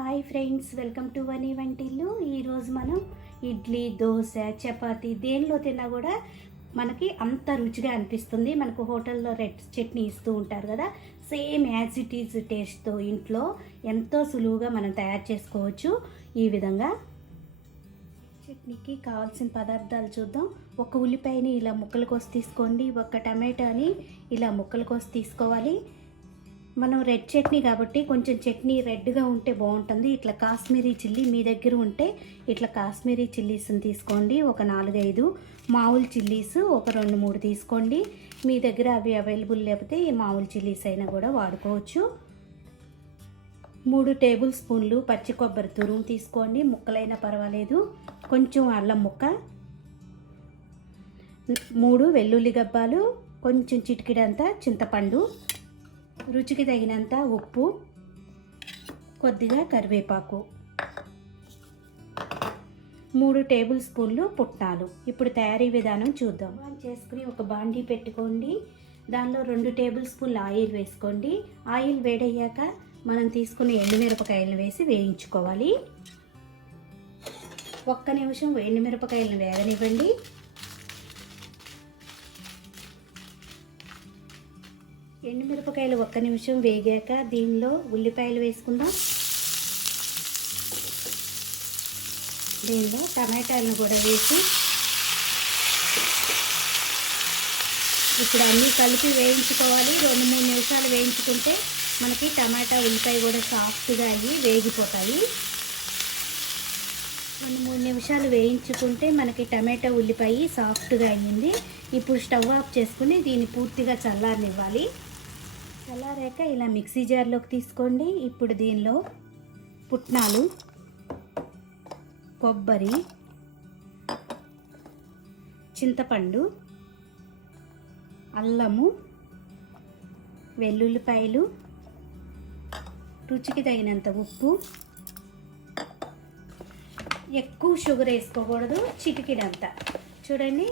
Hi friends, welcome to Vani వంటిల్లు. ఈరోజు మనం ఇడ్లీ, దోశ, చపాతీ దేనిలో తిన్నా కూడా మనకి అంత రుచిగా అనిపిస్తుంది. మనకు హోటల్లో రెడ్ చట్నీ ఇస్తూ ఉంటారు కదా, సేమ్ యాజ్ ఇట్ ఈజ్ టేస్ట్తో ఇంట్లో ఎంతో సులువుగా మనం తయారు చేసుకోవచ్చు. ఈ విధంగా చట్నీకి కావాల్సిన పదార్థాలు చూద్దాం. ఒక ఉల్లిపాయని ఇలా ముక్కలు కోసి తీసుకోండి. ఒక టమాటాని ఇలా ముక్కలు కోసి తీసుకోవాలి. మనం రెడ్ చట్నీ కాబట్టి కొంచెం చట్నీ రెడ్గా ఉంటే బాగుంటుంది. ఇట్లా కాశ్మీరీ చిల్లీ మీ దగ్గర ఉంటే ఇట్లా కాశ్మీరీ చిల్లీస్ని తీసుకోండి. ఒక 4-5 మామూలు చిల్లీస్ ఒక 2-3 తీసుకోండి. మీ దగ్గర అవి అవైలబుల్ లేకపోతే ఈ మామూలు చిల్లీస్ అయినా కూడా వాడుకోవచ్చు. 3 టేబుల్ స్పూన్లు పచ్చి కొబ్బరి తురుము తీసుకోండి, ముక్కలైనా పర్వాలేదు. కొంచెం అల్లం ముక్క, 3 వెల్లుల్లి గబ్బాలు, కొంచెం చిటికెడంత చింతపండు, రుచికి తగినంత ఉప్పు, కొద్దిగా కరివేపాకు, 3 టేబుల్ స్పూన్లు పుట్నాలు. ఇప్పుడు తయారీ విధానం చూద్దాం. చేసుకుని ఒక బాండీ పెట్టుకోండి. దానిలో 2 టేబుల్ స్పూన్లు ఆయిల్ వేసుకోండి. ఆయిల్ వేడయ్యాక మనం తీసుకుని ఎండుమిరపకాయలను వేసి వేయించుకోవాలి. 1 నిమిషం ఎండుమిరపకాయలను వేగనివ్వండి. ఎండుమిరపకాయలు 1 నిమిషం వేగాక దీనిలో ఉల్లిపాయలు వేసుకుందాం. దీనిలో టమాటాలను కూడా వేసి ఇప్పుడు అన్నీ కలిపి వేయించుకోవాలి. 2-3 నిమిషాలు వేయించుకుంటే మనకి టమాటా ఉల్లిపాయ కూడా సాఫ్ట్గా అయ్యి వేగిపోతాయి. 2-3 నిమిషాలు వేయించుకుంటే మనకి టమాటా ఉల్లిపాయ సాఫ్ట్గా అయ్యింది. ఇప్పుడు స్టవ్ ఆఫ్ చేసుకుని దీన్ని పూర్తిగా చల్లారనివ్వాలి. చల్లారాక ఇలా మిక్సీ జార్లోకి తీసుకోండి. ఇప్పుడు దీనిలో పుట్నాలు, కొబ్బరి, చింతపండు, అల్లము, వెల్లుల్లిపాయలు, రుచికి తగినంత ఉప్పు, ఎక్కువ షుగర్ వేసుకోకూడదు, చిటికెడంతా. చూడండి,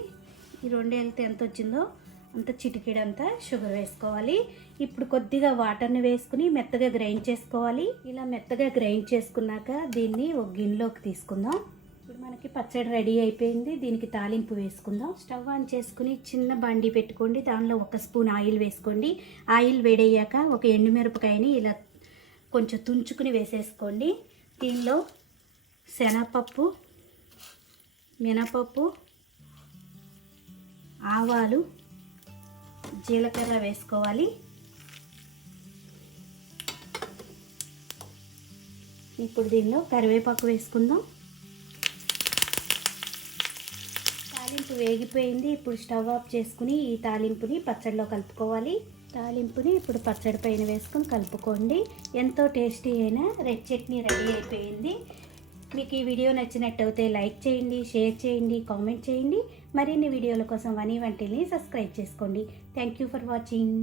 ఈ 2 వెళ్తే ఎంత వచ్చిందో అంత చిటికెడంతా షుగర్ వేసుకోవాలి. ఇప్పుడు కొద్దిగా వాటర్ని వేసుకుని మెత్తగా గ్రైండ్ చేసుకోవాలి. ఇలా మెత్తగా గ్రైండ్ చేసుకున్నాక దీన్ని ఒక గిన్నెలోకి తీసుకుందాం. ఇప్పుడు మనకి పచ్చడి రెడీ అయిపోయింది. దీనికి తాలింపు వేసుకుందాం. స్టవ్ ఆన్ చేసుకుని చిన్న బండి పెట్టుకోండి. దానిలో 1 స్పూన్ ఆయిల్ వేసుకోండి. ఆయిల్ వేడయ్యాక ఒక ఎండుమిరపకాయని ఇలా కొంచెం తుంచుకుని వేసేసుకోండి. దీనిలో శనగపప్పు, మినపప్పు, ఆవాలు, జీలకర్ర వేసుకోవాలి. ఇప్పుడు దీనిలో కరివేపాకు వేసుకుందాం. తాలింపు వేగిపోయింది. ఇప్పుడు స్టవ్ ఆఫ్ చేసుకుని ఈ తాలింపుని పచ్చడిలో కలుపుకోవాలి. తాలింపుని ఇప్పుడు పచ్చడి పైన వేసుకొని కలుపుకోండి. ఎంతో టేస్టీ అయిన రెడ్ చట్నీ రెడీ అయిపోయింది. మీకు ఈ వీడియో నచ్చినట్టయితే లైక్ చేయండి, షేర్ చేయండి, కామెంట్ చేయండి. మరిన్ని వీడియోల కోసం వనీ వంటిల్ని సబ్స్క్రైబ్ చేసుకోండి. Thank you for watching.